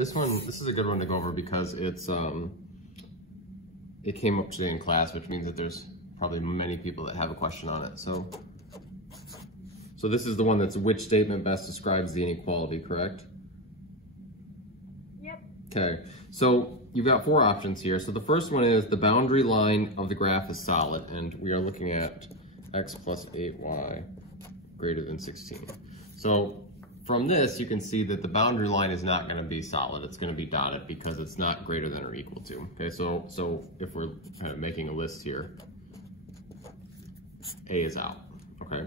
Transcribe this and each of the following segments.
This is a good one to go over because it came up today in class, which means that there's probably many people that have a question on it. So this is the one that's which statement best describes the inequality, correct? Yep. Okay, so you've got 4 options here. So the first one is the boundary line of the graph is solid, and we are looking at x plus 8y greater than 16. So from this, you can see that the boundary line is not going to be solid. It's going to be dotted because it's not greater than or equal to. Okay, so if we're kind of making a list here, A is out. Okay.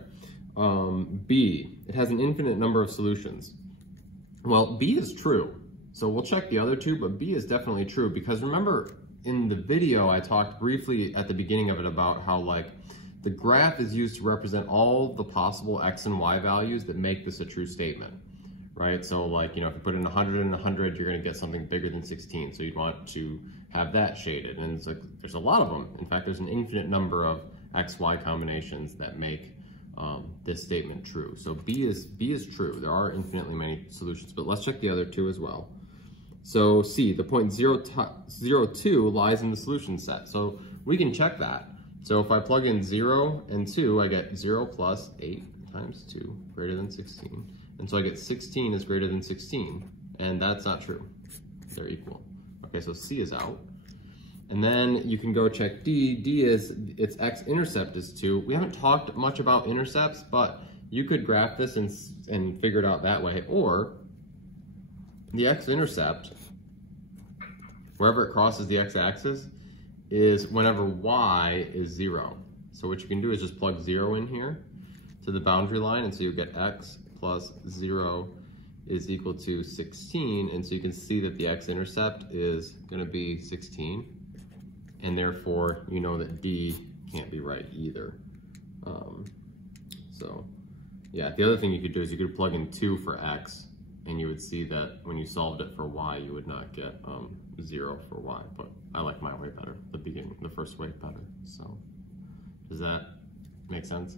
B, it has an infinite number of solutions. Well, B is true. So we'll check the other 2, but B is definitely true because remember in the video I talked briefly at the beginning of it about how like the graph is used to represent all the possible x and y values that make this a true statement, right? So like, you know, if you put in 100 and 100, you're gonna get something bigger than 16. So you'd want to have that shaded. And it's like, there's a lot of them. In fact, there's an infinite number of x, y combinations that make this statement true. So B is true. There are infinitely many solutions, but let's check the other 2 as well. So C, the point 0, 0, 2 lies in the solution set. So we can check that. So if I plug in 0 and 2, I get 0 plus 8 times 2 greater than 16. And so I get 16 is greater than 16. And that's not true. They're equal. Okay, so C is out. And then you can go check D. D is, its x-intercept is 2. We haven't talked much about intercepts, but you could graph this and figure it out that way. Or the x-intercept, wherever it crosses the x-axis, is whenever y is 0. So what you can do is just plug 0 in here to the boundary line, and so you get x plus 0 is equal to 16, and so you can see that the x-intercept is going to be 16, and therefore you know that D can't be right either. So yeah, the other thing you could do is you could plug in 2 for x, and you would see that when you solved it for y, you would not get 0 for y, but I like my way better, the first way better. So does that make sense?